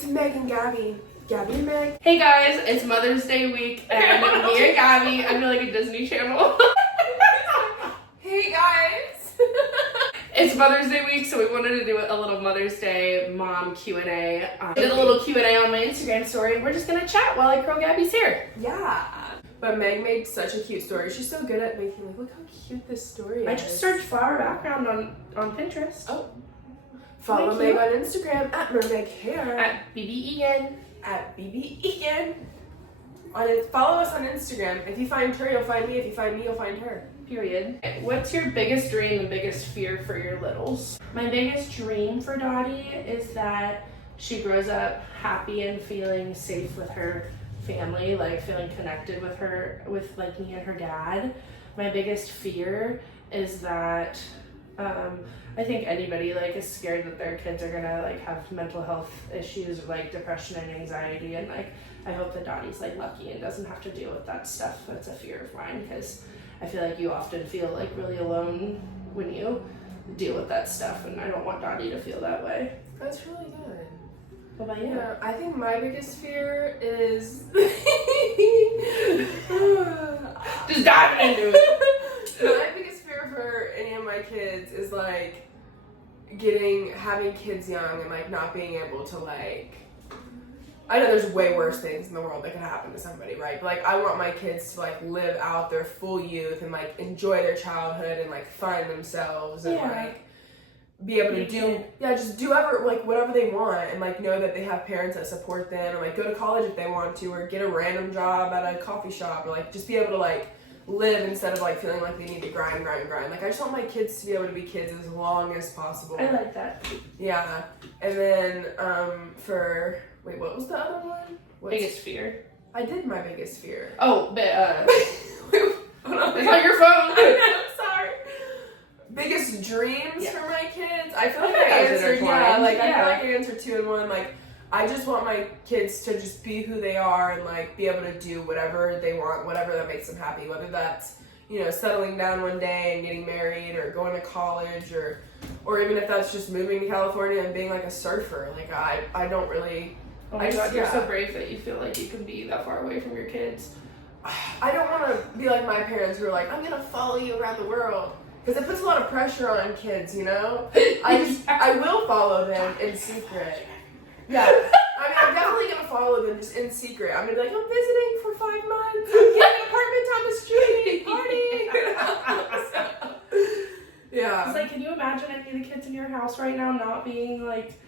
it's Meg and Gabbie. Gabbie and Meg. Hey guys, it's Mother's Day week, and me and Gabbie, I feel like a Disney Channel. Hey guys. It's Mother's Day week, so we wanted to do a little Mother's Day mom Q&A. I did a little Q&A on my Instagram story. We're just gonna chat while I curl Gabbie's hair. Yeah. But Meg made such a cute story. She's so good at making, like, look how cute this story is. I just searched flower background on Pinterest. Oh. Follow Meg on Instagram at mermeghair. At BB Egan. At BB Egan. Follow us on Instagram. If you find her, you'll find me. If you find me, you'll find her. Period. What's your biggest dream and biggest fear for your littles? My biggest dream for Dottie is that she grows up happy and feeling safe with her family, like feeling connected with her, with like me and her dad. My biggest fear is that I think anybody like is scared that their kids are gonna like have mental health issues or like depression and anxiety, and like I hope that Dottie's like lucky and doesn't have to deal with that stuff. That's a fear of mine, because I feel like you often feel like really alone when you deal with that stuff, and I don't want Dottie to feel that way. That's really good. What about you? Yeah, I think my biggest fear is Just dive into it. My biggest fear for any of my kids is like having kids young and like not being able to like, I know there's way worse things in the world that could happen to somebody, right? But like I want my kids to like live out their full youth and like enjoy their childhood and like find themselves and like be able to just do whatever they want, and like know that they have parents that support them, and like go to college if they want to, or get a random job at a coffee shop, or like just be able to like live instead of like feeling like they need to grind. Like I just want my kids to be able to be kids as long as possible. I like that. Yeah. And then what was the other one? Biggest fear. I did my biggest fear. Oh, but Wait, hold on. it's on your phone. I'm sorry. Biggest dreams for my kids? I feel like I answered, I feel like I answered two in one. Like, I just want my kids to just be who they are and like be able to do whatever they want, whatever that makes them happy, whether that's, settling down one day and getting married, or going to college, or even if that's just moving to California and being like a surfer. Like I don't really. Oh my God, you're so brave that you feel like you can be that far away from your kids. I don't want to be like my parents who are like, I'm gonna follow you around the world. Because it puts a lot of pressure on kids, I will follow them in secret. Yeah. I mean, I'm definitely going to follow them just in secret. I'm going to be like, I'm visiting for 5 months. I'm getting an apartment on the street. Party. Yeah. It's like, can you imagine any of the kids in your house right now not being, like,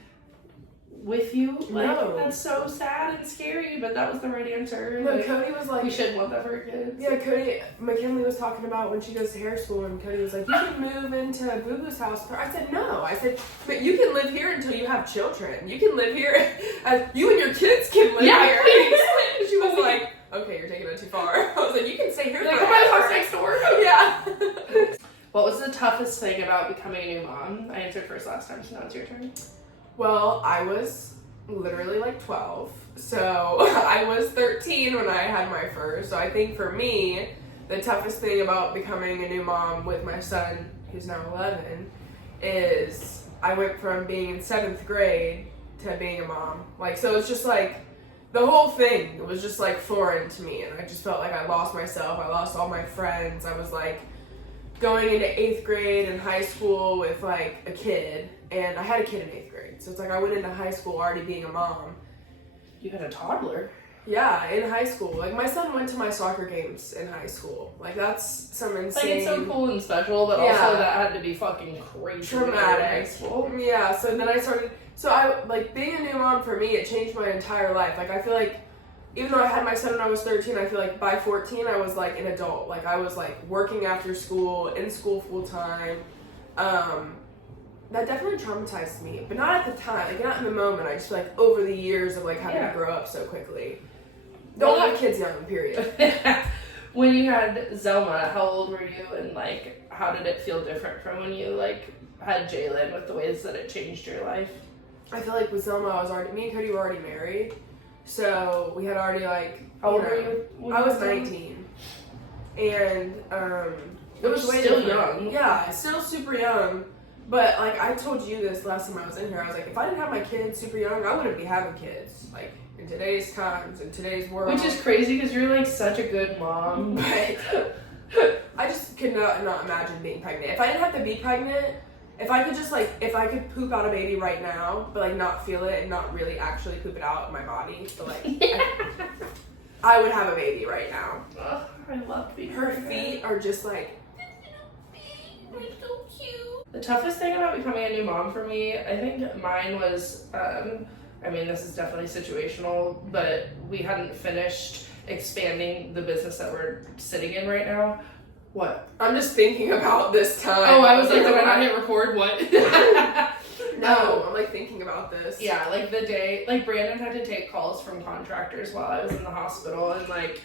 with you? Like, no. That's so sad and scary, but that was the right answer. No, like, Cody was like... We should want that for our kids. Yeah, McKinley was talking about when she goes to hair school, and Cody was like, you can move into Boo Boo's house. I said, no. I said, but you can live here until you have children. You can live here, you and your kids can live here. Please. She was like, okay, you're taking it too far. I was like, you can stay here. Like, come by the house next door. Yeah. What was the toughest thing about becoming a new mom? I answered first last time, so now it's your turn. Well, I was literally like 12. So I was 13 when I had my first. So I think for me, the toughest thing about becoming a new mom with my son, who's now 11, is I went from being in 7th grade to being a mom. Like, so it's just like, the whole thing was just like foreign to me. And I just felt like I lost myself. I lost all my friends. I was like going into 8th grade in high school with like a kid. And I had a kid in 8th grade. So it's like I went into high school already being a mom. You had a toddler? Yeah, in high school. Like, my son went to my soccer games in high school. Like, that's some insane... Like, it's so cool and special, but also that had to be fucking crazy. Traumatic. In high school. Yeah, so then I started... So I, like, being a new mom for me, it changed my entire life. Like, I feel like, even though I had my son when I was 13, I feel like by 14, I was, like, an adult. Like, I was, like, working after school, in school full-time. That definitely traumatized me, but not at the time, like not in the moment. I just feel like over the years of like having to grow up so quickly. Don't have kids young, period. When you had Zelma, how old were you, and like how did it feel different from when you like had Jalen, with the ways that it changed your life? I feel like with Zelma, me and Cody were already married, so we had already like. How old were you? I was 19, and it was way still different. young. Yeah, still super young. But like I told you this last time I was in here, I was like, if I didn't have my kids super young, I wouldn't be having kids. Like in today's times, in today's world. Which is crazy because you're like such a good mom. But I just could not imagine being pregnant. If I didn't have to be pregnant, if I could just like, if I could poop out a baby right now, but like not feel it and not really actually poop it out of my body, but like I would have a baby right now. Oh, I love being Her pregnant. feet are just like. So cute. The toughest thing about becoming a new mom for me, I think mine was, I mean, this is definitely situational, but we hadn't finished expanding the business that we're sitting in right now. What? I'm just thinking about this time. Oh, I was like, did I not hit record? What? No, I'm like thinking about this. Yeah, like the day, like Brandon had to take calls from contractors while I was in the hospital, and like,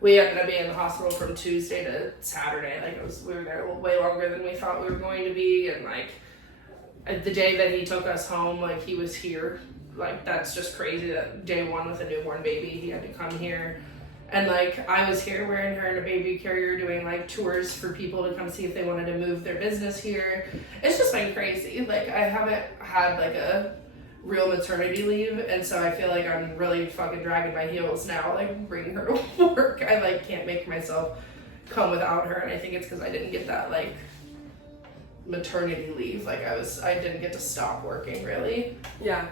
we ended up being in the hospital from Tuesday to Saturday. Like we were there way longer than we thought we were going to be. And like the day that he took us home, like he was here. Like that's just crazy that day one with a newborn baby, he had to come here. And like I was here wearing her in a baby carrier, doing like tours for people to come see if they wanted to move their business here. It's just been crazy. Like I haven't had like a real maternity leave, and so I feel like I'm really fucking dragging my heels now, like bringing her to work. I like can't make myself come without her, and I think it's because I didn't get that like maternity leave. Like I didn't get to stop working really. Yeah,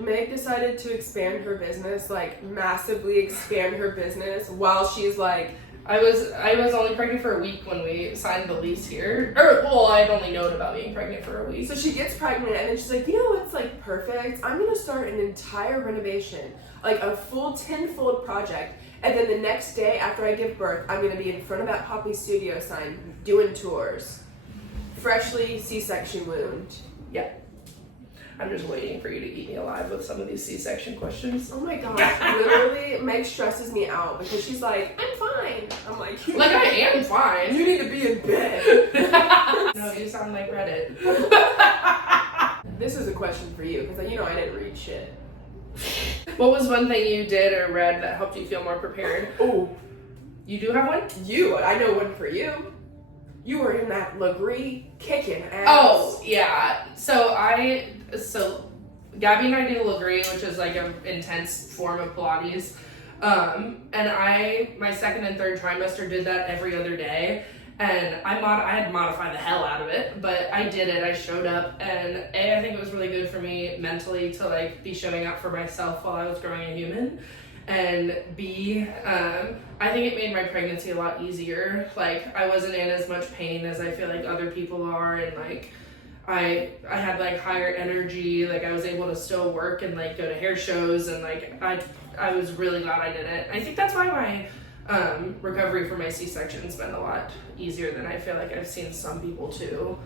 Meg decided to expand her business, like massively expand her business while she's like. I was only pregnant for a week when we signed the lease here. Well, I'd only known about being pregnant for a week. So she gets pregnant and then she's like, you know what's like perfect? I'm gonna start an entire renovation, like a full 10-fold project. And then the next day after I give birth, I'm gonna be in front of that Poppy Studio sign doing tours. Freshly C-section wound. Yeah. I'm just waiting for you to eat me alive with some of these C-section questions. Oh my gosh, literally, Meg stresses me out because she's like, I'm fine. I'm like I am fine. You need to be in bed. No, you sound like Reddit. This is a question for you because you know I didn't read shit. What was one thing you did or read that helped you feel more prepared? Oh, You do have one? I know one for you. You were in that Legree kicking ass. Oh, yeah. So Gabbie and I do Legree, which is like an intense form of Pilates. And my second and third trimester did that every other day. And I had to modify the hell out of it, but I did it. I showed up, and I think it was really good for me mentally to like be showing up for myself while I was growing a human. And B, I think it made my pregnancy a lot easier. Like I wasn't in as much pain as I feel like other people are, and like I had like higher energy. Like I was able to still work and like go to hair shows, and like I was really glad I did it. I think that's why my recovery for my C-section has been a lot easier than I feel like I've seen some people too.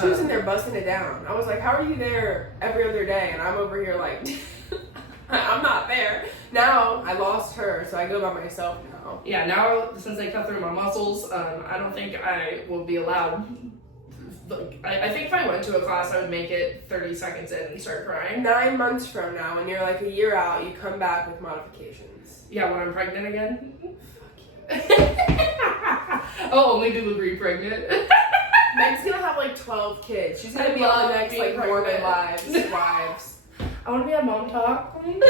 She was in there busting it down. I was like, how are you there every other day? And I'm over here like, I'm not there. Now I lost her, so I go by myself now. Yeah, now since I cut through my muscles, I don't think I will be allowed. I think if I went to a class, I would make it 30 seconds in and start crying. 9 months from now, when you're like a year out, you come back with modifications. Yeah, when I'm pregnant again. I'll only do Legree pregnant. Meg's gonna have like 12 kids. She's gonna be on the next like Mormon wives. I want to be on Mom Talk. I'm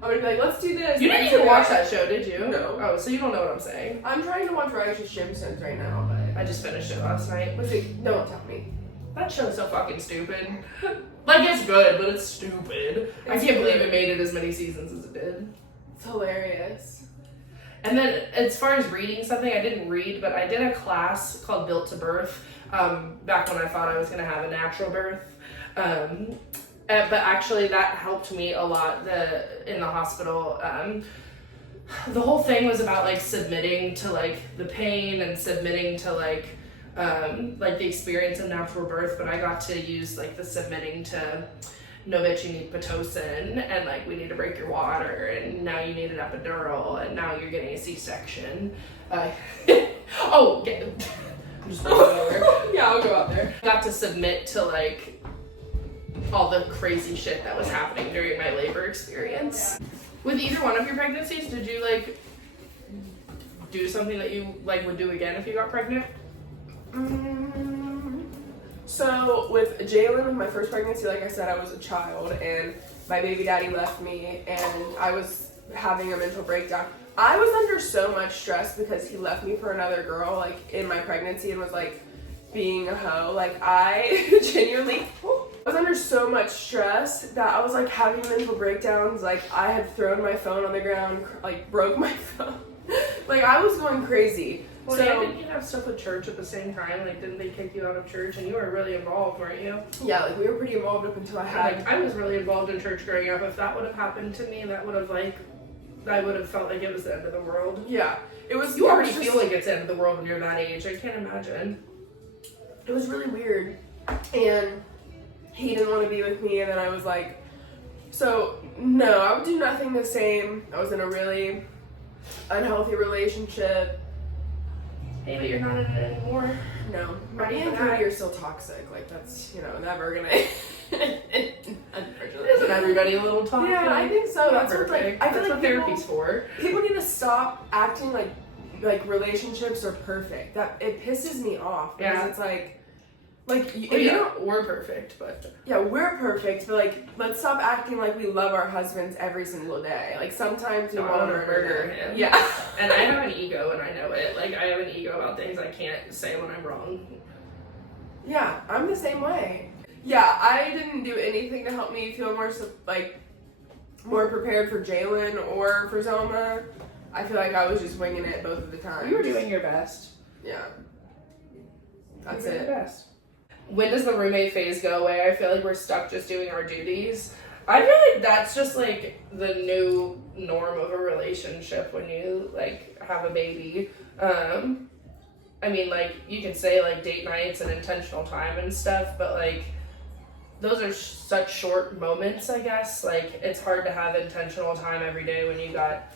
gonna be like, let's do this. You didn't even watch that show, did you? No. Oh, so you don't know what I'm saying. I'm trying to watch Righteous Gemstones right now, but I just finished it last night. what's it? Don't tell me. That show's so fucking stupid. Like, it's good, but it's stupid. I can't believe it made it as many seasons as it did. It's hilarious. And then, as far as reading something, I didn't read, but I did a class called Built to Birth, back when I thought I was going to have a natural birth. But actually, that helped me a lot in the hospital. The whole thing was about, like, submitting to, like, the pain and submitting to, like the experience of natural birth, but I got to use, like, the submitting to know that you need Pitocin, and like we need to break your water, and now you need an epidural, and now you're getting a C-section. I'm just going over. Yeah, I'll go out there. Got to submit to like all the crazy shit that was happening during my labor experience. With either one of your pregnancies, did you like do something that you like would do again if you got pregnant? So with Jalen, with my first pregnancy, like I said, I was a child and my baby daddy left me and I was having a mental breakdown. I was under so much stress because he left me for another girl, like in my pregnancy, and was like being a hoe. Like I genuinely was under so much stress that I was like having mental breakdowns. Like I had thrown my phone on the ground, like broke my phone. Like I was going crazy. Well, so, yeah, didn't you have stuff with church at the same time? Like, didn't they kick you out of church? And you were really involved, weren't you? Yeah, like we were pretty involved up until I had. Like, I was really involved in church growing up. If that would have happened to me, that would have I would have felt like it was the end of the world. Yeah, it was. You already feel like it's the end of the world when you're that age. I can't imagine. It was really weird, and he didn't want to be with me, and then I was like, so no, I would do nothing the same. I was in a really unhealthy relationship. Hey, but you're not in it anymore. No, me and Cody are still toxic. Like that's never gonna. Unfortunately, Isn't everybody a little toxic? Yeah, I think so. That's what perfect. I feel That's like what therapy's for. People need to stop acting like relationships are perfect. That it pisses me off because it's like we're perfect, but yeah, we're perfect, but like let's stop acting like we love our husbands every single day. Like sometimes we want to murder him. Yeah. And I have an ego and I know it. Like I have an ego about things I can't say when I'm wrong. Yeah, I'm the same way. Yeah, I didn't do anything to help me feel more prepared for Jalen or for Zelma. I feel like I was just winging it both of the times. You were doing your best. Yeah. That's you were it. Your best. When does the roommate phase go away? I feel like we're stuck just doing our duties. I feel like that's just like the new norm of a relationship when you like have a baby. I mean, like you can say like date nights and intentional time and stuff, but like those are such short moments, I guess. Like it's hard to have intentional time every day when you got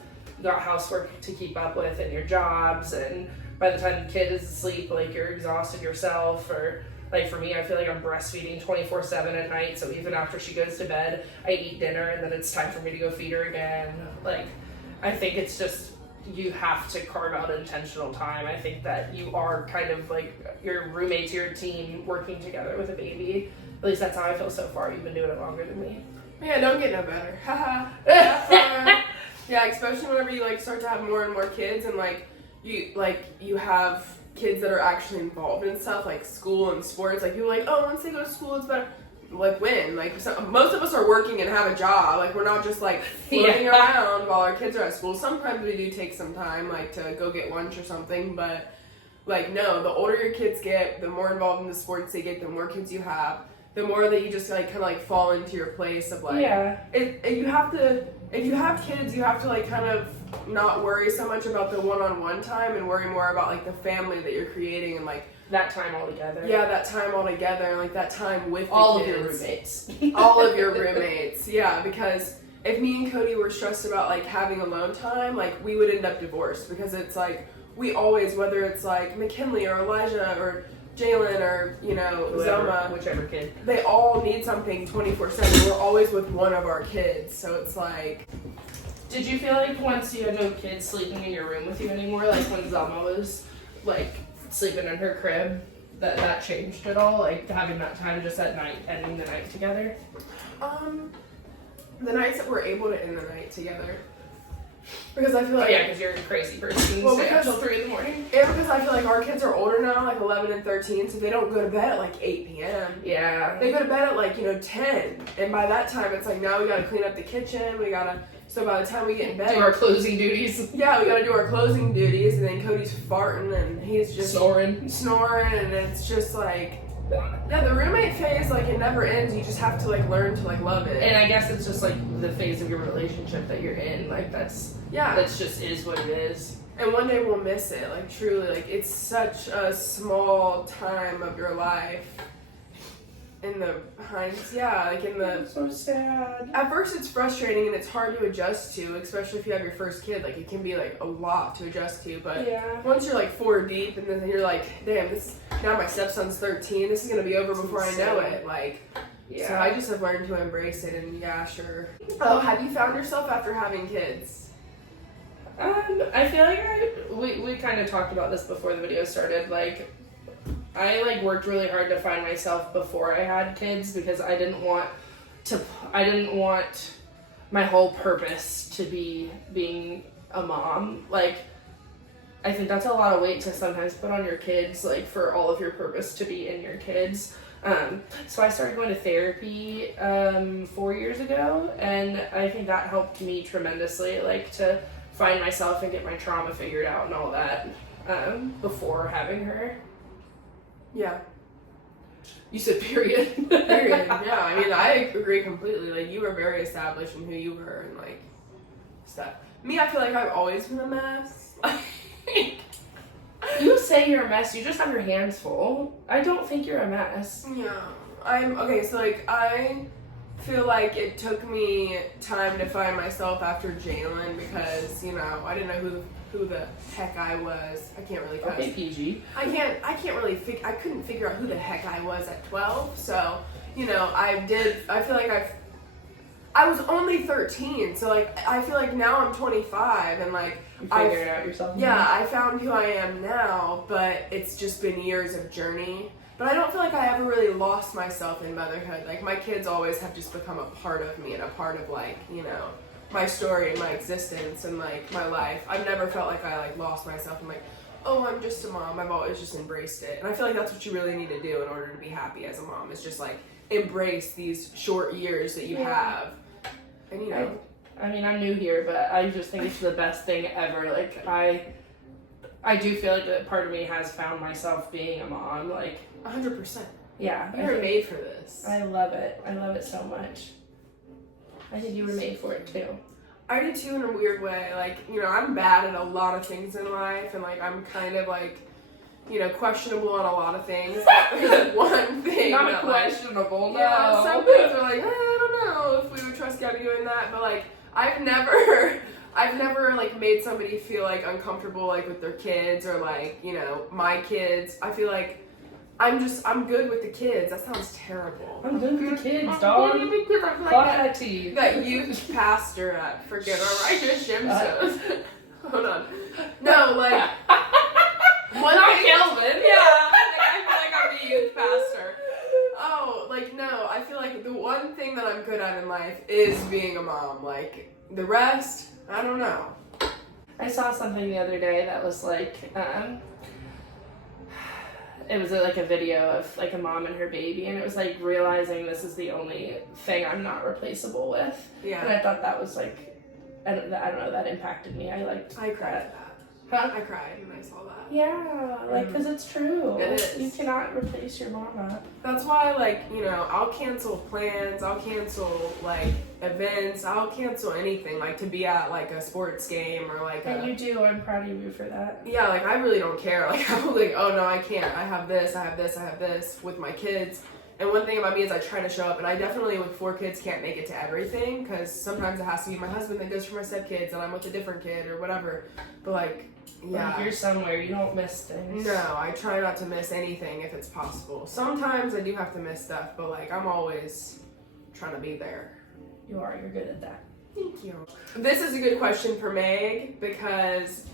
housework to keep up with and your jobs, and by the time the kid is asleep, like you're exhausted yourself. Or like for me, I feel like I'm breastfeeding 24/7 at night, so even after she goes to bed, I eat dinner and then it's time for me to go feed her again. Like I think it's just you have to carve out intentional time. I think that you are kind of like your roommates, your team working together with a baby. At least that's how I feel so far. You've been doing it longer than me. Yeah, don't get no better. Haha. Yeah, especially whenever you like start to have more and more kids, and you have kids that are actually involved in stuff like school and sports. Like people are like, oh, once they go to school, it's better. Like when? Like most of us are working and have a job. Like we're not just like floating around while our kids are at school. Sometimes we do take some time like to go get lunch or something, but like no, the older your kids get, the more involved in the sports they get, the more kids you have, the more that you just like kind of like fall into your place of like you have to, if you have kids, you have to like kind of not worry so much about the one-on-one time and worry more about like the family that you're creating and like that time all together. Yeah, that time all together and like that time with all the of kids. your roommates. All of your roommates. Yeah, because if me and Cody were stressed about like having alone time, like we would end up divorced, because it's like we always, whether it's like McKinley or Elijah or Jalen or Zelma, whichever kid, they all need something 24/7. We're always with one of our kids, so it's like. Did you feel like once you had no kids sleeping in your room with you anymore, like when Zelma was like sleeping in her crib, that changed at all? Like having that time just at night, ending the night together? The nights that we're able to end the night together. Because I feel like... Oh yeah, because you're a crazy person. Well, stay up till 3 in the morning. Yeah, because I feel like our kids are older now, like 11 and 13, so they don't go to bed at like 8 p.m. Yeah. They go to bed at like, 10. And by that time, it's like now we gotta clean up the kitchen, so by the time we get in bed... Do our closing duties. Yeah, we gotta do our closing duties, and then Cody's farting, and he's just... Snoring, and it's just like... Yeah, the roommate phase, like, it never ends. You just have to, like, learn to, like, love it. And I guess it's just, like, the phase of your relationship that you're in. Like, that's just is what it is. And one day we'll miss it. Like, truly, like, it's such a small time of your life. That's so sad. At first it's frustrating and it's hard to adjust to, especially if you have your first kid. Like, it can be, like, a lot to adjust to, but once you're, like, 4 deep and then you're like, damn, now my stepson's 13, this is gonna be over before I know it. Like, so I just have learned to embrace it, and yeah, sure. Oh, have you found yourself after having kids? I feel like we kind of talked about this before the video started. Like, I like worked really hard to find myself before I had kids because I didn't want my whole purpose to be being a mom. Like, I think that's a lot of weight to sometimes put on your kids, like for all of your purpose to be in your kids. So I started going to therapy 4 years ago, and I think that helped me tremendously, like to find myself and get my trauma figured out and all that before having her. Yeah. You said period. Period. Yeah, I mean, I agree completely. Like, you were very established in who you were and, like, stuff. Me, I feel like I've always been a mess. You say you're a mess, you just have your hands full. I don't think you're a mess. Yeah. Okay, so, like, I feel like it took me time to find myself after Jalen because, you know, I didn't know who the heck I was. I can't really cuss. Okay, PG. I can't really I couldn't figure out who the heck I was at 12. So, you know, I feel like I was only 13. So like I feel like now I'm 25 and like you figured it out yourself. Yeah, I found who I am now, but it's just been years of journey. But I don't feel like I ever really lost myself in motherhood. Like my kids always have just become a part of me and a part of like, you know, my story and my existence and like my life. I've never felt like I like lost myself and like, oh, I'm just a mom. I've always just embraced it. And I feel like that's what you really need to do in order to be happy as a mom, is just like embrace these short years that you have. And you know, I mean, I'm new here, but I just think it's the best thing ever. Like I do feel like that part of me has found myself being a mom. Like 100%. Yeah, You were made for this. I love it. I love it so much. I think you were made for it too. I do too in a weird way. Like, you know, I'm bad at a lot of things in life and like I'm kind of like, you know, questionable on a lot of things. There's one thing Not that, questionable, like, no. Yeah, some things are like, I don't know if we would trust Gabbie doing that, but like I've never like made somebody feel like uncomfortable like with their kids or like, you know, my kids. I feel like I'm good with the kids. That sounds terrible. I'm good with the kids, dog. I'm good with the kids. I feel Fuck like that tea. that youth pastor at Forget Our Righteous Gemstones. Hold on. No, like one Not thing. Kelvin. Yeah, I feel like I'm the youth pastor. Oh, like no, I feel like the one thing that I'm good at in life is being a mom. Like the rest, I don't know. I saw something the other day that was like, it was like a video of like a mom and her baby, and it was like realizing this is the only thing I'm not replaceable with. Yeah. And I thought that was like, I don't know, that impacted me. I cried at that. Huh? I cried when I saw that. Yeah, like, because it's true. It is. You cannot replace your mama. That's why, like, you know, I'll cancel plans, I'll cancel, like, events, I'll cancel anything, like, to be at, like, a sports game or, like, And you do, I'm proud of you for that. Yeah, like, I really don't care. Like, I'm like, oh, no, I can't. I have this with my kids. And one thing about me is I try to show up, and I definitely, with 4 kids, can't make it to everything, because sometimes it has to be my husband that goes for my stepkids, and I'm with a different kid, or whatever. But, like, yeah. Like, you're somewhere, you don't miss things. No, I try not to miss anything if it's possible. Sometimes I do have to miss stuff, but, like, I'm always trying to be there. You are, you're good at that. Thank you. This is a good question for Meg, because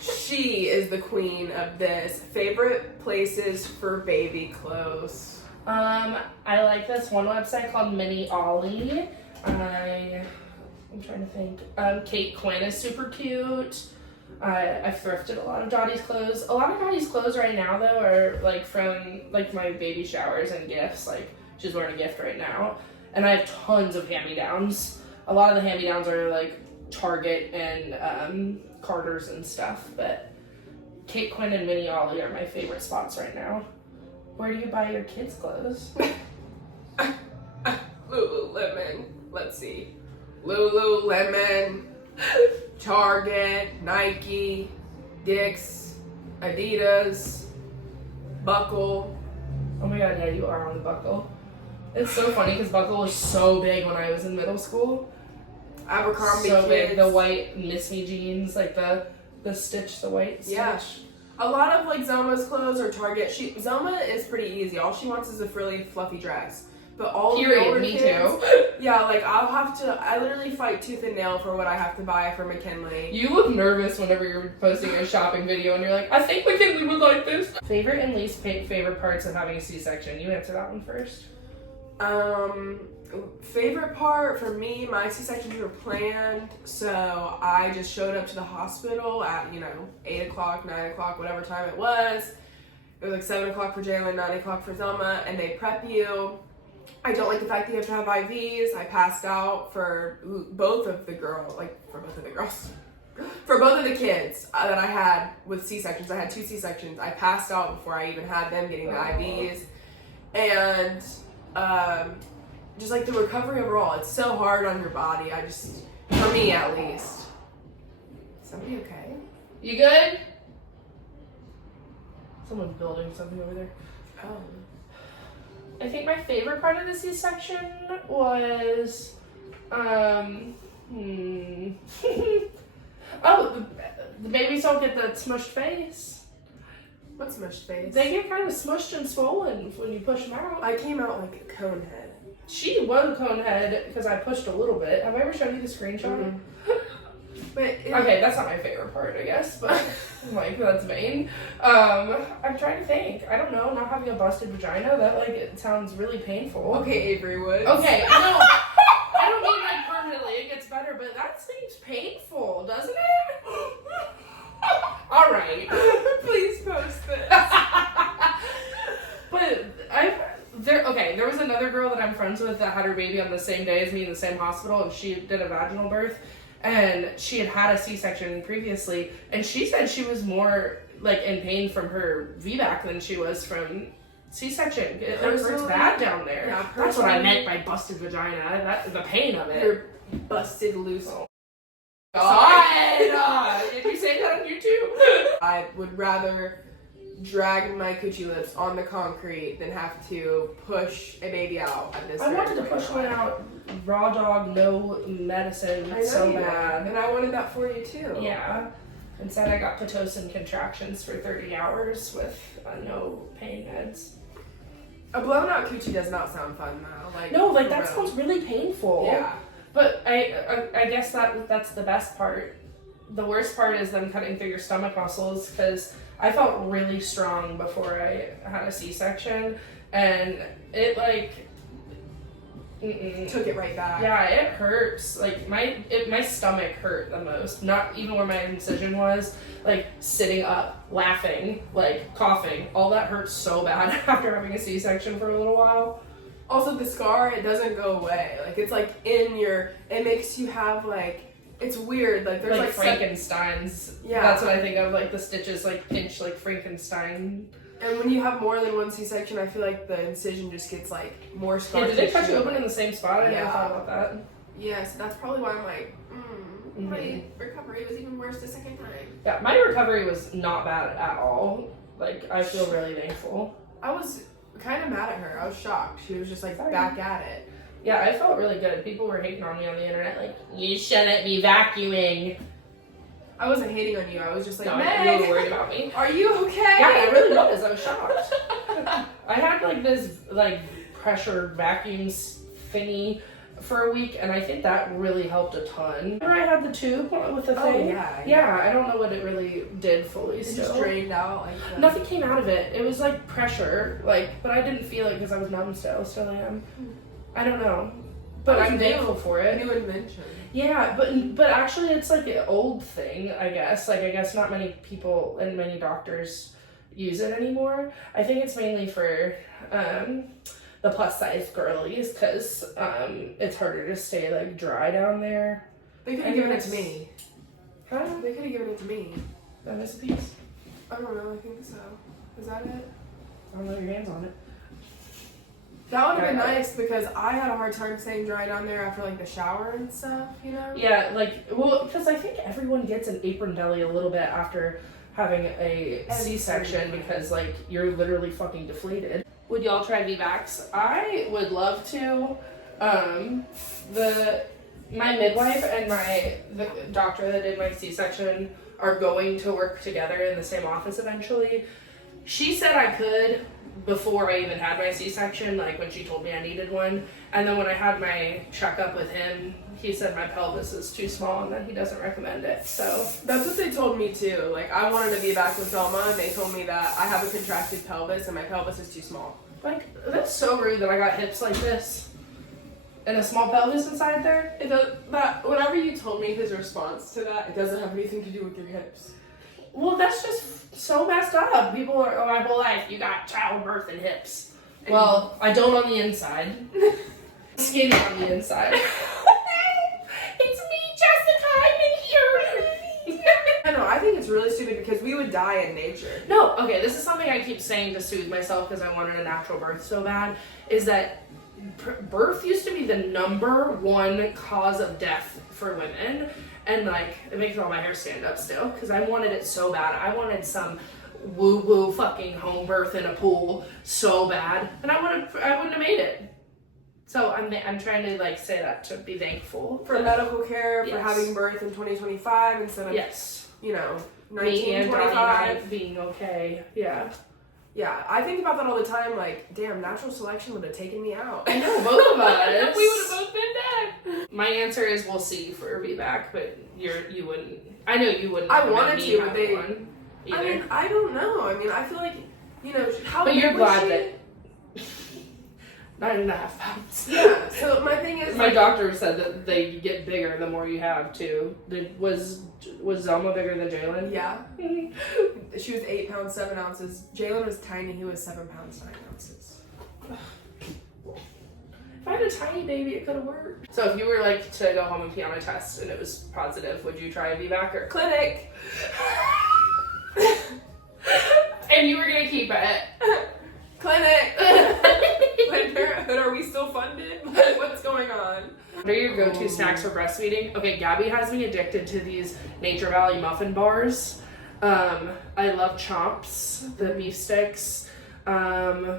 she is the queen of this. Favorite places for baby clothes? I like this one website called Mini Ollie. I'm trying to think. Kate Quinn is super cute. I've thrifted a lot of Dottie's clothes. A lot of Dottie's clothes right now, though, are like from like my baby showers and gifts. Like she's wearing a gift right now, and I have tons of hand-me-downs. A lot of the hand-me-downs are like Target and Carter's and stuff. But Kate Quinn and Mini Ollie are my favorite spots right now. Where do you buy your kids' clothes? Lululemon. Let's see. Lululemon, Target, Nike, Dick's, Adidas, Buckle. Oh my god, yeah, you are on the Buckle. It's so funny because Buckle was so big when I was in middle school. Abercrombie so kids. big, the white Miss Me jeans, like the stitch, the white stitch. Yeah. A lot of like Zelma's clothes or Target. Zelma is pretty easy. All she wants is a frilly, fluffy dress. But all Period, the older me kids, too. yeah, like I literally fight tooth and nail for what I have to buy for McKinley. You look nervous whenever you're posting a shopping video and you're like, I think McKinley would like this. Favorite and least favorite parts of having a C-section? You answer that one first. Favorite part for me, my C-sections were planned, so I just showed up to the hospital at, 8 o'clock, 9 o'clock, whatever time it was. It was like 7 o'clock for Jalen, 9 o'clock for Zelma, and they prep you. I don't like the fact that you have to have IVs. I passed out for both of the girls, for both of the kids that I had with C-sections. I had 2 C-sections. I passed out before I even had them getting the IVs. And just like the recovery overall, it's so hard on your body. For me at least. Somebody okay? You good? Someone's building something over there. Oh. I think my favorite part of the C-section was, oh, the babies don't get that smushed face. What smushed face? They get kind of smushed and swollen when you push them out. I came out like a cone head. She was a cone head because I pushed a little bit. Have I ever shown you the screenshot? Mm-hmm. Okay, that's not my favorite part, I guess, but that's main. I'm trying to think. I don't know, not having a busted vagina, that it sounds really painful. Okay, Avery Woods. Okay, no, I don't mean permanently, it gets better, but that seems painful, doesn't it? Alright. Please post this. But there was another girl that I'm friends with that had her baby on the same day as me in the same hospital, and she did a vaginal birth. And she had a C-section previously, and she said she was more in pain from her VBAC than she was from C-section. It hurts bad down there. Yeah, that's what I meant by busted vagina. The pain of it. You're busted loose. Oh. God! Did you say that on YouTube? I would rather drag my coochie lips on the concrete than have to push a baby out at this. I wanted to push one out raw dog, no medicine, so bad. And I wanted that for you too. Yeah. Instead I got Pitocin contractions for 30 hours with no pain meds. A blown out coochie does not sound fun though. That sounds really painful. Yeah. But I guess that's the best part. The worst part is them cutting through your stomach muscles, because I felt really strong before I had a C-section, and it took it right back. Yeah, it hurts. My stomach hurt the most. Not even where my incision was. Sitting up, laughing, coughing. All that hurts so bad after having a C-section for a little while. Also, the scar, it doesn't go away. It makes you have it's weird. There's Frankenstein's. Yeah. That's what I think of. The stitches pinch like Frankenstein. And when you have more than one C-section, I feel like the incision just gets more scar. Yeah, did they cut you open in the same spot? I never thought about that. Yes, that's probably why I'm my recovery was even worse the second time. Yeah, my recovery was not bad at all. I feel really thankful. I was kind of mad at her. I was shocked. She was just back at it. Yeah, I felt really good. People were hating on me on the internet, you shouldn't be vacuuming. I wasn't hating on you. I was just no, Meg, you were worried about me. Are you okay? Yeah, I really was. I was shocked. I had this pressure vacuum thingy for a week, and I think that really helped a ton. Remember I had the tube with the thing? Yeah, I don't know what it really did fully. It just drained out. Nothing came out of it. It was pressure, but I didn't feel it because I was numb still. Still am. I don't know. But I'm thankful for it. New invention. Yeah, but actually it's an old thing, I guess. I guess not many people and many doctors use it anymore. I think it's mainly for the plus size girlies, because it's harder to stay dry down there. They could have given it to me. Huh? They could have given it to me. Did I miss a piece? I don't know, I think so. Is that it? I don't know your hands on it. That would have been nice, because I had a hard time staying dry down there after the shower and stuff, Yeah, because I think everyone gets an apron belly a little bit after having a C-section, because you're literally fucking deflated. Would y'all try VBACs? I would love to. My midwife and the doctor that did my C-section are going to work together in the same office eventually. She said I could, before I even had my C-section, like when she told me I needed one. And then when I had my checkup with him, he said my pelvis is too small and that he doesn't recommend it. So that's what they told me too. Like, I wanted to be back with Zelma, and they told me that I have a contracted pelvis and my pelvis is too small. Like, that's so rude that I got hips like this and a small pelvis inside there. It does, that whenever you told me his response to that, it doesn't have anything to do with your hips. Well, that's just so messed up. People are, oh, my whole life, you got childbirth and hips. And well, I don't on the inside. Skinny on the inside. It's me, Jessica, I'm in here. I know, I think it's really stupid because we would die in nature. No, okay, this is something I keep saying to soothe myself because I wanted a natural birth so bad, is that birth used to be the #1 cause of death for women. And like, it makes all my hair stand up still because I wanted it so bad. I wanted some woo-woo fucking home birth in a pool so bad, and I wouldn't have made it. So I'm trying to like say that to be thankful for medical care, yes. for having birth in 2025 instead of yes, you know, me and 1925 being okay. Yeah. Yeah, I think about that all the time. Like, damn, natural selection would have taken me out. I know, both of us. We would have both been dead. My answer is we'll see for VBAC, but you wouldn't. I know you wouldn't. I wanted to, but they. One either. I mean, I don't know. I mean, I feel like, you know, how. But you're was glad she? that. 9.5 pounds. Yeah. So my thing is, my like, doctor said that they get bigger the more you have too. Was Zelma bigger than Jalen? Yeah. She was 8 pounds 7 ounces. Jalen was tiny. He was 7 pounds 9 ounces. If I had a tiny baby, it could have worked. So if you were like to go home and pee on a test and it was positive, would you try a VBAC or clinic? And you were gonna keep it. Clinic. Planned Parenthood, are we still funded? What's going on? What are your go-to snacks for breastfeeding? Okay, Gabbie has me addicted to these Nature Valley muffin bars. I love Chomps, the beef sticks. My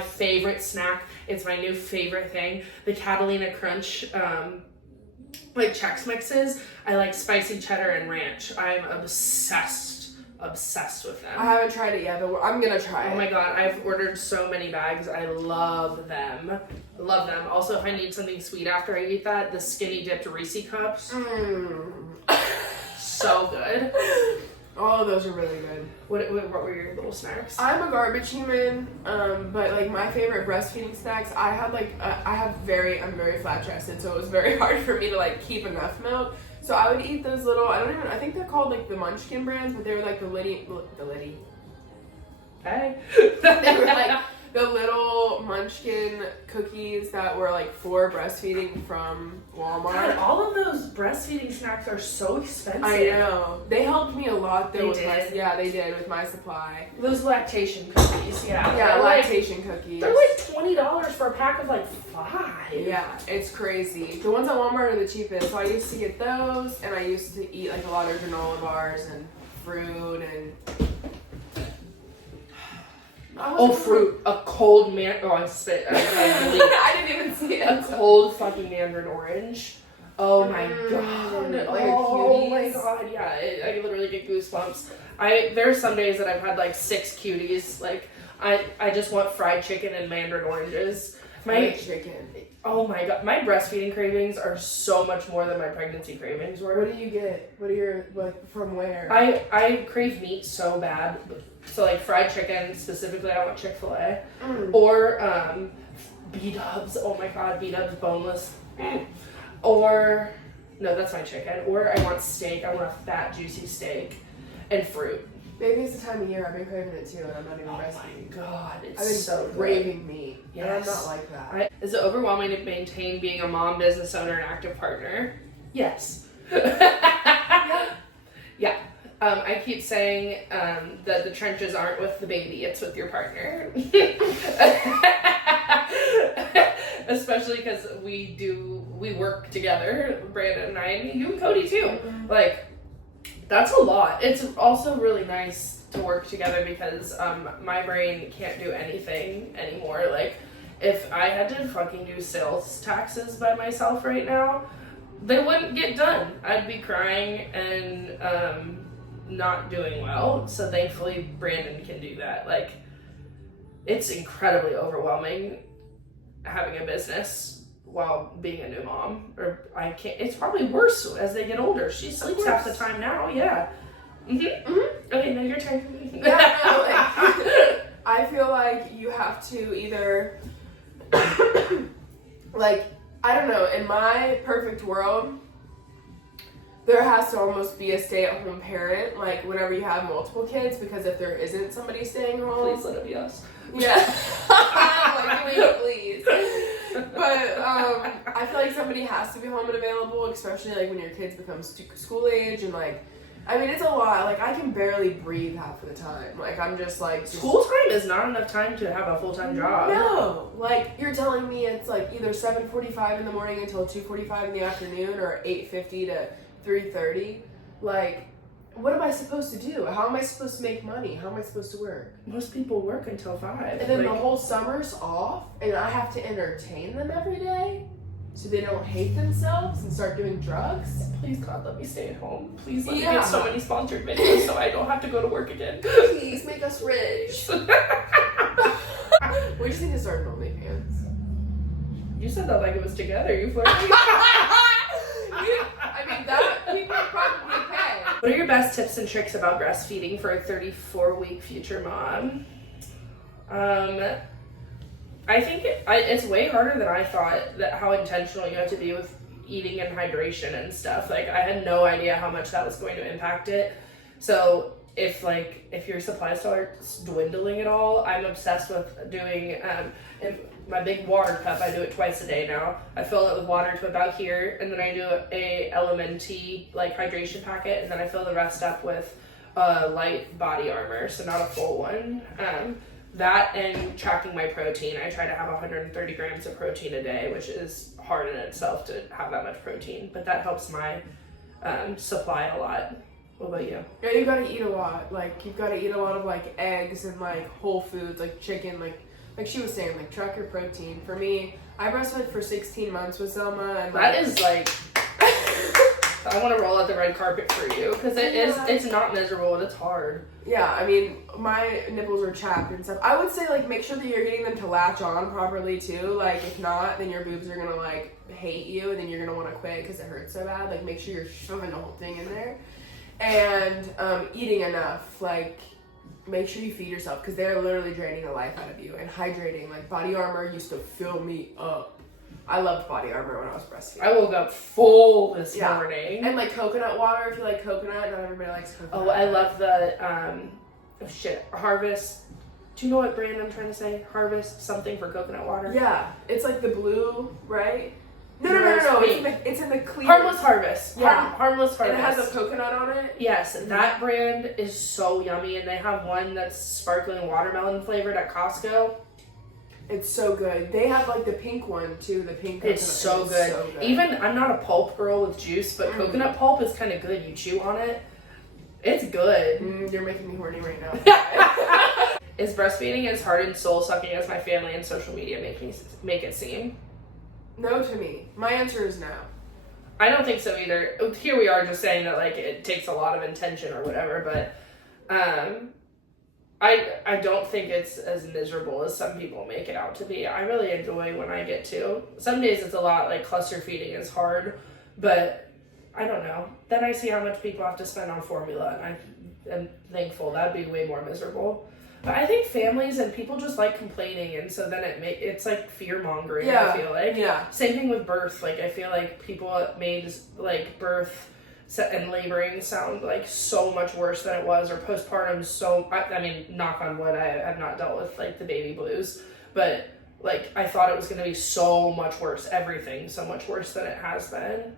favorite snack. It's my new favorite thing. The Catalina Crunch, like Chex Mixes. I like spicy cheddar and ranch. I'm obsessed with them. I haven't tried it yet, but I'm gonna try it. Oh my god, I've ordered so many bags. I love them. Also, if I need something sweet after I eat that, the skinny dipped Reese cups. So good. All of those are really good. What were your little snacks? I'm a garbage human, but like my favorite breastfeeding snacks, I'm very flat chested, so it was very hard for me to like keep enough milk. So I would eat those little, I think they're called like the Munchkin brands, but they were like the Liddy. Hey. They were like the little Munchkin cookies that were like for breastfeeding from Walmart. God, all of those breastfeeding snacks are so expensive. I know. They helped me a lot though. They did with my supply. Those lactation cookies, yeah. Yeah, lactation cookies. They're like $20 for a pack of like 5. Yeah, it's crazy. The ones at Walmart are the cheapest. So I used to get those, and I used to eat like a lot of granola bars and fruit and. Fruit. A cold I spit. I didn't even see it. A cold fucking mandarin orange. Oh my god. Like oh my god, yeah. I literally get goosebumps. There's some days that I've had like 6 cuties. Like, I just want fried chicken and mandarin oranges. Fried chicken. Oh my god. My breastfeeding cravings are so much more than my pregnancy cravings were. What do you get? What are your, like, from where? I crave meat so bad. So like fried chicken, specifically I want Chick-fil-A. Or B-dubs. Oh my god, B-dubs boneless. Or, no, that's my chicken. Or I want steak. I want a fat, juicy steak. And fruit. Maybe it's the time of year. I've been craving it too, and I'm not even breastfeeding. Oh my god, it's I've been so craving meat. Yes. And I'm not like that. Is it overwhelming to maintain being a mom, business owner, and active partner? Yes. Yeah. I keep saying that the trenches aren't with the baby, it's with your partner. Especially because we work together, Brandon and I, and you and Cody too. Like, that's a lot. It's also really nice to work together because my brain can't do anything anymore. Like, if I had to fucking do sales taxes by myself right now, they wouldn't get done. I'd be crying and not doing well. So thankfully Brandon can do that. Like, it's incredibly overwhelming having a business while being a new mom. Or I can't, it's probably worse as they get older. She sleeps half the time now, yeah. Okay, now your turn. Yeah, no, like, I feel like you have to either, like, I don't know, in my perfect world, there has to almost be a stay-at-home parent, like, whenever you have multiple kids, because if there isn't somebody staying home... Please let it be us. Yeah. Like, please. But, I feel like somebody has to be home and available, especially, like, when your kids become school age, and, like, I mean, it's a lot. Like, I can barely breathe half of the time. Like, I'm just, like... School time is not enough time to have a full-time job. No. Like, you're telling me it's, like, either 7:45 in the morning until 2:45 in the afternoon, or 8:50 to 3:30. Like, what am I supposed to do? How am I supposed to make money? How am I supposed to work? Most people work until 5. And then the whole summer's off, and I have to entertain them every day? So they don't hate themselves and start doing drugs? Please, God, let me stay at home. Please let me get so many sponsored videos so I don't have to go to work again. Please make us rich. We just need to start an OnlyFans. You said that like it was together. You flirting? I mean, that people would probably pay. What are your best tips and tricks about breastfeeding for a 34-week future mom? I think it's way harder than I thought, that how intentional you have to be with eating and hydration and stuff. Like, I had no idea how much that was going to impact it. So if your supply starts dwindling at all, I'm obsessed with doing my big water cup. I do it twice a day now. I fill it with water to about here, and then I do a LMNT like hydration packet, and then I fill the rest up with light body armor, so not a full one. That and tracking my protein. I try to have 130 grams of protein a day, which is hard in itself to have that much protein, but that helps my supply a lot. What about you? Yeah, you gotta eat a lot. Like, you've gotta eat a lot of, like, eggs and, like, whole foods, like chicken, like she was saying, like, track your protein. For me, I breastfed for 16 months with Selma, and that is, like... I want to roll out the red carpet for you, because it's not miserable and it's hard. Yeah, I mean, my nipples are chapped and stuff. I would say, like, make sure that you're getting them to latch on properly, too. Like, if not, then your boobs are going to, like, hate you, and then you're going to want to quit because it hurts so bad. Like, make sure you're shoving the whole thing in there. And eating enough. Like, make sure you feed yourself, because they're literally draining the life out of you. And hydrating. Like, Body Armor used to fill me up. I loved Body Armor when I was breastfeeding. I woke up full this morning. And, like, coconut water, if you like coconut. Not everybody likes coconut. Oh, I love the, Harvest. Do you know what brand I'm trying to say? Harvest something for coconut water? Yeah. It's like the blue, right? No. It's in the clear. Harmless Harvest. Yeah. Harmless Harvest. And it has a coconut on it? Yes. That brand is so yummy, and they have one that's sparkling watermelon flavored at Costco. It's so good. They have, like, the pink one, too. The pink coconut. It's so good. Even, I'm not a pulp girl with juice, but coconut pulp is kind of good. You chew on it. It's good. You're making me horny right now. Is breastfeeding as hard and soul-sucking as my family and social media make it seem? No to me. My answer is no. I don't think so either. Here we are just saying that, like, it takes a lot of intention or whatever, but I don't think it's as miserable as some people make it out to be. I really enjoy when I get to. Some days it's a lot, like, cluster feeding is hard, but I don't know. Then I see how much people have to spend on formula, and I am thankful. That'd be way more miserable. But I think families and people just like complaining, and so then it's like fear mongering. Yeah. I feel like. Yeah. Same thing with birth. Like, I feel like people made, like, birth and laboring sound like so much worse than it was, or postpartum. I mean, knock on wood, I have not dealt with, like, the baby blues, but, like, I thought it was going to be so much worse. Everything so much worse than it has been.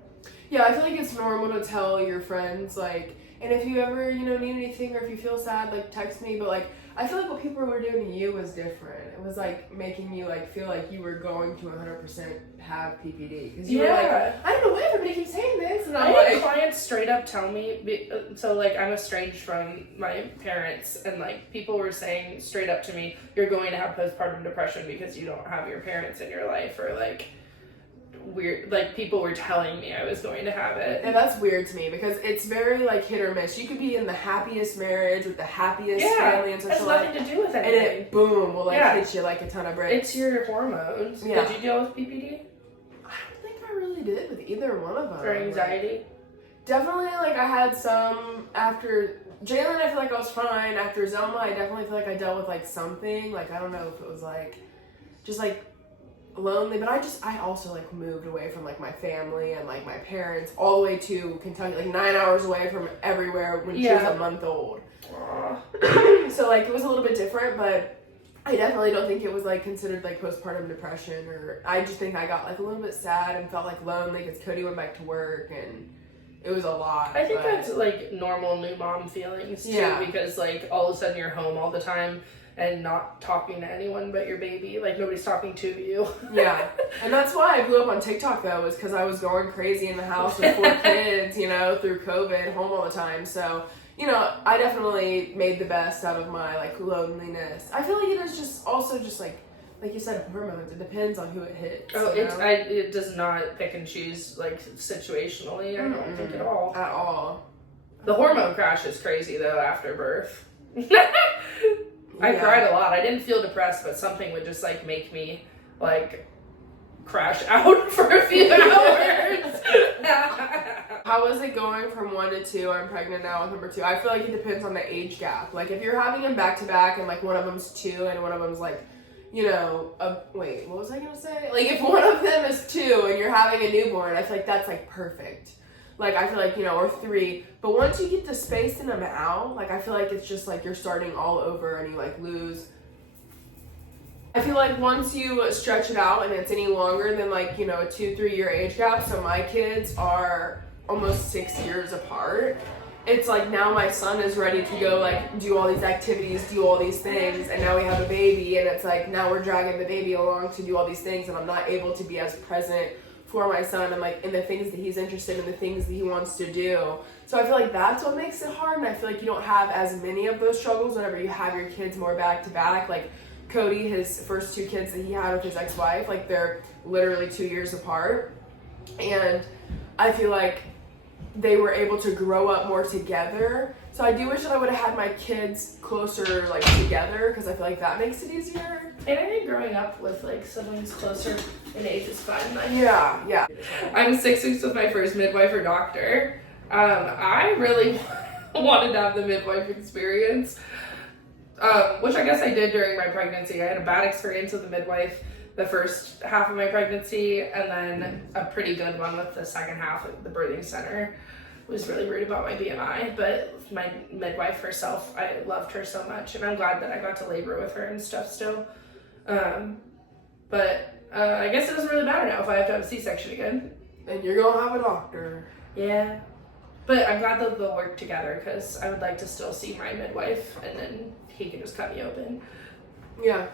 Yeah, I feel like it's normal to tell your friends, like, and if you ever, need anything, or if you feel sad, like, text me, but, like, I feel like what people were doing to you was different. It was, like, making you, like, feel like you were going to 100% have PPD. Because you were like, I don't know why everybody keeps saying this. And I had clients straight up tell me, so, like, I'm estranged from my parents, and, like, people were saying straight up to me, you're going to have postpartum depression because you don't have your parents in your life, or, like, weird, like people were telling me I was going to have it. And that's weird to me because it's very like hit or miss. You could be in the happiest marriage with the happiest family and such. It has nothing to do with anything. And it boom will like hit you like a ton of bricks. It's your hormones. Yeah. Did you deal with PPD? I don't think I really did with either one of them. Or anxiety? Definitely, like I had some after Jalen. I feel like I was fine. After Zelma, I definitely feel like I dealt with like something. Like I don't know if it was like just like lonely, but I also like moved away from like my family and like my parents all the way to Kentucky, like 9 hours away from everywhere when she was a month old. So like it was a little bit different, but I definitely don't think it was like considered like postpartum depression, or I just think I got like a little bit sad and felt like lonely because Cody went back to work and it was a lot. I think that's like normal new mom feelings too, because like all of a sudden you're home all the time and not talking to anyone but your baby. Like nobody's talking to you. Yeah. And that's why I blew up on TikTok though, was because I was going crazy in the house with 4 kids, you know, through COVID, home all the time. So, you know, I definitely made the best out of my like loneliness. I feel like it is just also just like you said, hormones. It depends on who it hits. Oh, you know? It does not pick and choose like situationally. I don't think at all. At all. The hormone crash is crazy though after birth. I cried a lot. I didn't feel depressed, but something would just like make me like crash out for a few hours. How is it going from 1 to 2? I'm pregnant now with number 2. I feel like it depends on the age gap. Like if you're having them back to back and like one of them's 2 and one of them's like, you know, wait, what was I gonna say? Like if one of them is 2 and you're having a newborn, I feel like that's like perfect. Like I feel like, you know, or 3. But once you get to spacing them out, like I feel like it's just like you're starting all over and you like lose. I feel like once you stretch it out and it's any longer than like, you know, a 2-3 year age gap. So my kids are almost 6 years apart. It's like now my son is ready to go like do all these activities, do all these things, and now we have a baby, and it's like now we're dragging the baby along to do all these things, and I'm not able to be as present for my son and like in the things that he's interested in, the things that he wants to do. So I feel like that's what makes it hard, and I feel like you don't have as many of those struggles whenever you have your kids more back to back. Like Cody, his first 2 kids that he had with his ex-wife, like they're literally 2 years apart, and I feel like they were able to grow up more together. So I do wish that I would have had my kids closer like together, because I feel like that makes it easier. And I think growing up with like someone's closer in age is fun. Yeah. I'm 6 weeks with my first midwife or doctor. I really wanted to have the midwife experience, which I guess I did during my pregnancy. I had a bad experience with the midwife the first half of my pregnancy, and then a pretty good one with the second half at the birthing center. I was really worried about my BMI, but my midwife herself, I loved her so much, and I'm glad that I got to labor with her and stuff still. But I guess it doesn't really matter now if I have to have a C-section again. And you're gonna have a doctor. Yeah. But I'm glad that they'll work together, because I would like to still see my midwife, and then he can just cut me open. Yeah.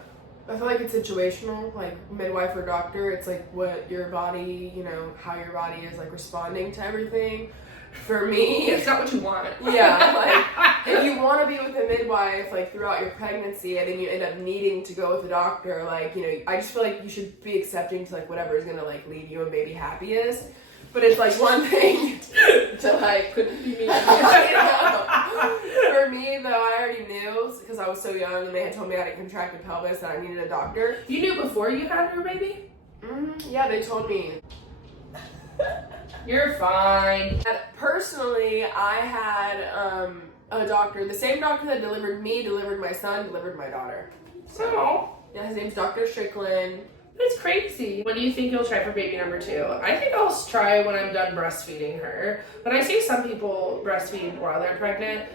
I feel like it's situational, like midwife or doctor. It's like what your body, you know, how your body is like responding to everything. For me, it's not what you want. Yeah, like if you want to be with a midwife like throughout your pregnancy, and then you end up needing to go with a doctor, like, you know, I just feel like you should be accepting to like whatever is gonna like leave you and baby happiest. But it's like one thing to like couldn't be me. For me though, I already knew because I was so young and they had told me I had a contracted pelvis that I needed a doctor. You knew before you had your baby? Yeah, they told me. You're fine. And personally, I had a doctor, the same doctor that delivered me, delivered my son, delivered my daughter. So, yeah, his name's Dr. Strickland. That's crazy. When do you think you'll try for baby number 2? I think I'll try when I'm done breastfeeding her. But I see some people breastfeed while they're pregnant.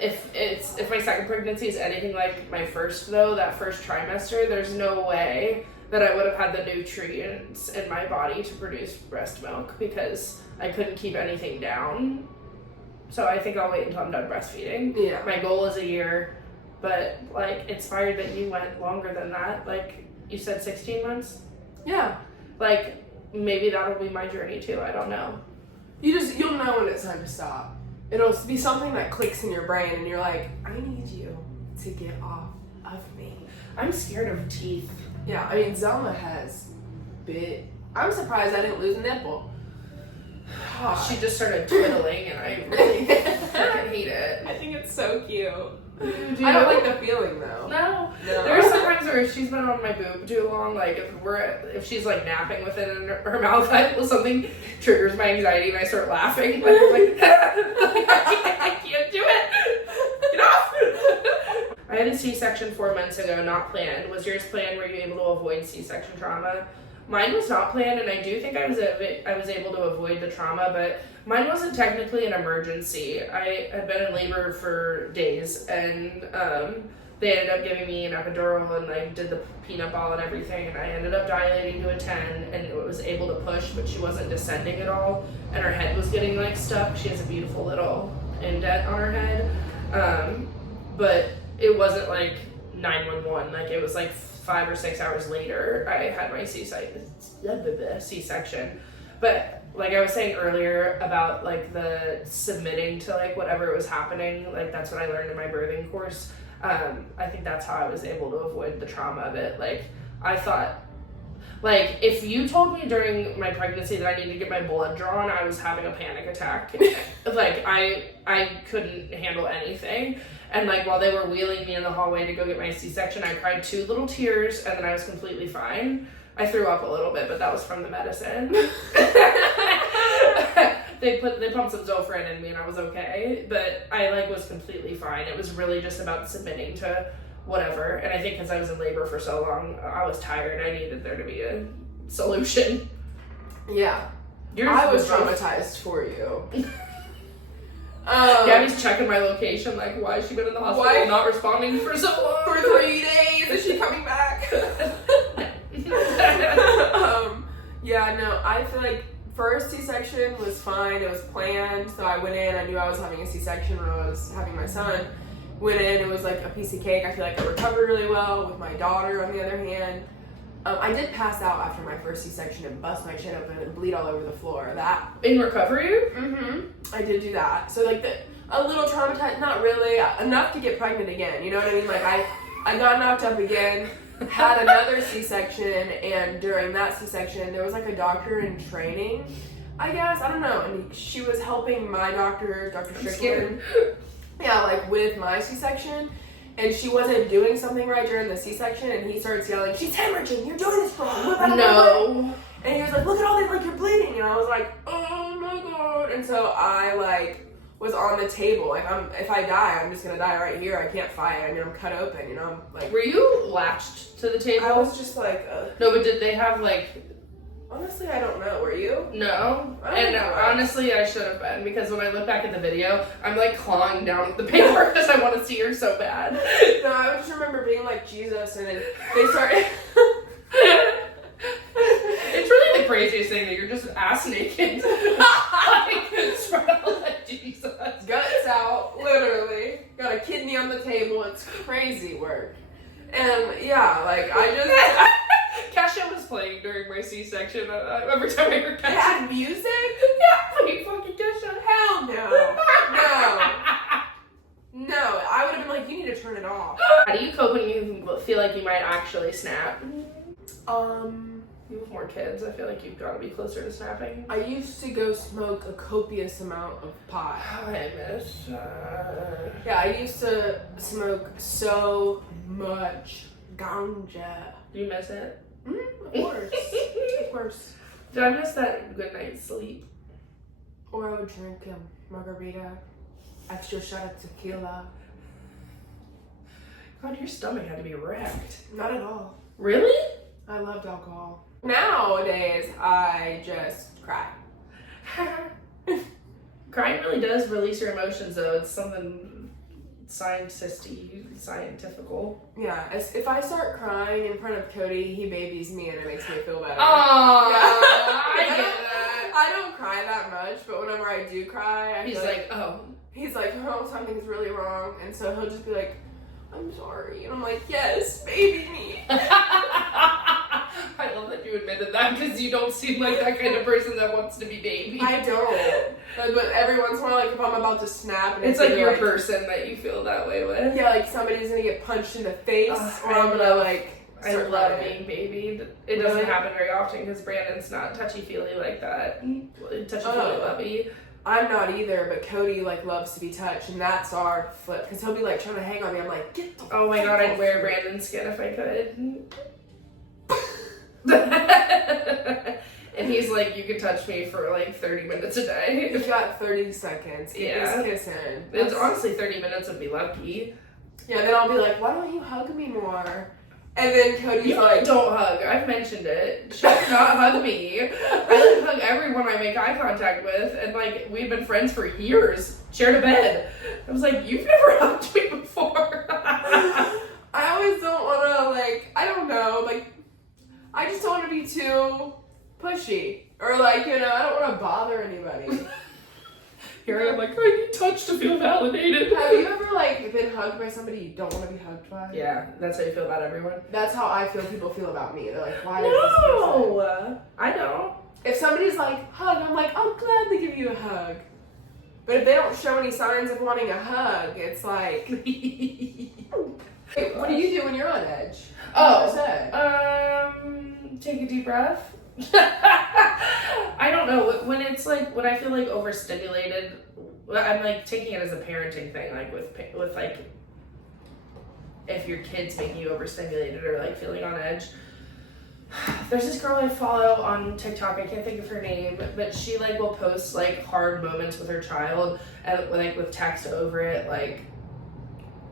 If my second pregnancy is anything like my first though, that first trimester, there's no way that I would have had the nutrients in my body to produce breast milk, because I couldn't keep anything down. So I think I'll wait until I'm done breastfeeding. Yeah. My goal is a year, but like inspired that you went longer than that. Like you said 16 months? Yeah. Like maybe that'll be my journey too. I don't know. You'll know when it's time to stop. It'll be something that clicks in your brain and you're like, I need you to get off of me. I'm scared of teeth. Yeah, I mean, Zelma has bit I'm surprised I didn't lose a nipple. She just started twiddling, and I really freaking hate it. I think it's so cute. Do I don't like the feeling though. No. There are some times where if she's been on my boob too long, like if she's like napping with it in her mouth, something triggers my anxiety and I start laughing. Like, I'm like, I can't do it. Get off. I had a C-section 4 months ago, not planned. Was yours planned? Were you able to avoid C-section trauma? Mine was not planned, and I do think I was able to avoid the trauma, but mine wasn't technically an emergency. I had been in labor for days, and they ended up giving me an epidural and like did the peanut ball and everything, and I ended up dilating to a 10 and was able to push, but she wasn't descending at all, and her head was getting like stuck. She has a beautiful little indent on her head, but it wasn't like 911. Like it was like 5 or 6 hours later, I had my C-section. But like I was saying earlier about like the submitting to like whatever was happening, like that's what I learned in my birthing course. I think that's how I was able to avoid the trauma of it. Like I thought, like if you told me during my pregnancy that I needed to get my blood drawn, I was having a panic attack. Like I couldn't handle anything. And like while they were wheeling me in the hallway to go get my C-section, I cried 2 little tears and then I was completely fine. I threw up a little bit, but that was from the medicine. They pumped some Zofran in me and I was okay, but I like was completely fine. It was really just about submitting to whatever. And I think because I was in labor for so long, I was tired. I needed there to be a solution. Yeah. I was traumatized for you. Gabbie's checking my location, like, why has she been in the hospital not responding for so long? For 3 days, is she coming back? Yeah, no, I feel like first C-section was fine, it was planned, so I went in, I knew I was having a C-section when I was having my son. Went in, it was like a piece of cake. I feel like I recovered really well. With my daughter, on the other hand, I did pass out after my first C-section and bust my chin open and bleed all over the floor. That in recovery? I did do that. So like a little traumatized, not really, enough to get pregnant again. You know what I mean? Like I got knocked up again, had another C-section, and during that C-section, there was like a doctor in training, I guess. I don't know. And she was helping my doctor, Dr. Strickland. Yeah, like with my C-section. And she wasn't doing something right during the C-section, and he starts yelling, "She's hemorrhaging, you're doing this wrong." No. And he was like, "Look at all this, like you're bleeding." And I was like, "Oh my God." And so I like was on the table. Like if I die, I'm just gonna die right here. I can't fight. I mean, I'm cut open, you know? Like, were you latched to the table? I was just like, No, but did they have like... Honestly, I don't know. Were you? No. And honestly, I should have been, because when I look back at the video, I'm like clawing down at the paper because I want to see her so bad. No, I just remember being like Jesus, and then they started... It's really the craziest thing that you're just ass naked. Like, like Jesus. Guts out, literally. Got a kidney on the table. It's crazy work. And yeah, like I just... Kesha was playing during my C-section. Every time I heard Kesha. It had music? Yeah, playing fucking Kesha. Hell no. No, I would have been like, you need to turn it off. How do you cope when you feel like you might actually snap? You have more kids. I feel like you've got to be closer to snapping. I used to go smoke a copious amount of pot. I miss. Yeah, I used to smoke so much ganja. Do you miss it? Of course. Of course. Do I miss that good night's sleep? Or I would drink a margarita, extra shot of tequila. God, your stomach had to be wrecked. Not at all. Really? I loved alcohol. Nowadays, I just cry. Crying really does release your emotions, though. It's something scientifical. Yeah, if I start crying in front of Cody, he babies me and it makes me feel better. Oh, yeah. I get that. I don't cry that much, but whenever I do cry, he's like, oh, something's really wrong, and so he'll just be like, "I'm sorry," and I'm like, "Yes, baby me." I love that you admitted that, because you don't seem like that kind of person that wants to be baby. I don't. But every once in a while, like if I'm about to snap, and it's like your person that you feel that way with. Yeah, like somebody's gonna get punched in the face, or I'm gonna like I love being babied. It doesn't happen very often because Brandon's not touchy-feely like that. Touchy-feely lovey. I'm not either, but Cody like loves to be touched, and that's our flip. Because he'll be like trying to hang on me. I'm like, get the oh my god, I'd wear Brandon's skin if I could. And he's like, you can touch me for like 30 minutes a day. You've got 30 seconds. Yeah. Kissing. It's honestly 30 minutes would be lucky. Yeah, then I'll be like, why don't you hug me more? And then Cody's you like, don't hug. I've mentioned it. She does not hug me. I like hug everyone I make eye contact with, and like we've been friends for years. Shared a bed. I was like, you've never hugged me before. I always don't want to like. I don't know. Like, I just don't want to be too pushy or like I don't want to bother anybody. Here I am like, I need touch to feel validated. Have you ever like been hugged by somebody you don't want to be hugged by? Yeah, that's how you feel about everyone. That's how I feel people feel about me. They're like, why? No, I know. If somebody's like, hug, I'm like, I'll gladly give you a hug. But if they don't show any signs of wanting a hug, it's like, what do you do when you're on edge? Take a deep breath. I don't know, when it's like, when I feel like overstimulated, I'm like taking it as a parenting thing, like with like, if your kid's making you overstimulated or like feeling on edge. There's this girl I follow on TikTok, I can't think of her name, but she like will post like hard moments with her child and like with text over it, like,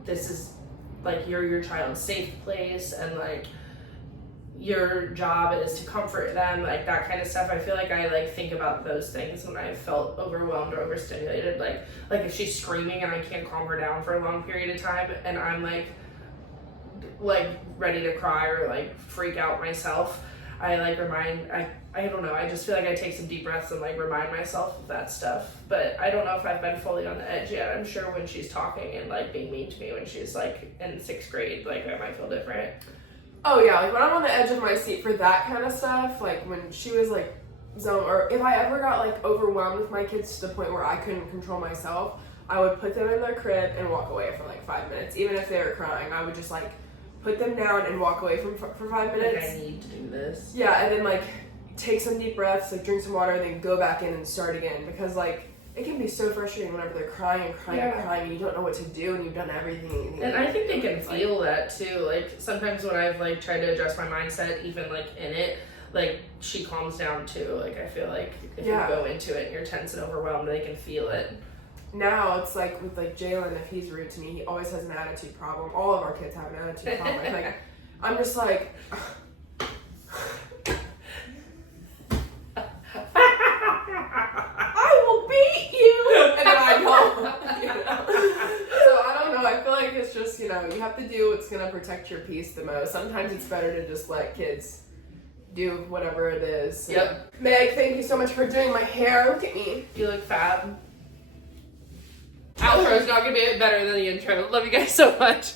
this is like, you're your child's safe place, and like, your job is to comfort them, like that kind of stuff. I feel like I like think about those things when I felt overwhelmed or overstimulated, like if she's screaming and I can't calm her down for a long period of time and I'm like ready to cry or like freak out myself, I like I don't know, I just feel like I take some deep breaths and like remind myself of that stuff. But I don't know if I've been fully on the edge yet. I'm sure when she's talking and like being mean to me when she's like in 6th grade, like I might feel different. Oh yeah, like when I'm on the edge of my seat for that kind of stuff, like when she was like or if I ever got like overwhelmed with my kids to the point where I couldn't control myself, I would put them in their crib and walk away for like 5 minutes. Even if they were crying, I would just like put them down and walk away for 5 minutes. Like I need to do this. Yeah, and then like take some deep breaths, like drink some water, and then go back in and start again, because like it can be so frustrating whenever they're crying and crying and crying and you don't know what to do and you've done everything. And I think they can feel that too. Like sometimes when I've like tried to adjust my mindset, even like in it, like she calms down too. Like I feel like if you go into it and you're tense and overwhelmed, they can feel it. Now it's like with like Jalen, if he's rude to me, he always has an attitude problem. All of our kids have an attitude problem. Like I'm just like I will beat you, and then I don't. So I don't know. I feel like it's just you have to do what's gonna protect your peace the most. Sometimes it's better to just let kids do whatever it is. Yep. Meg, thank you so much for doing my hair. Look at me. You look fab. Outro's not gonna be better than the intro. Love you guys so much.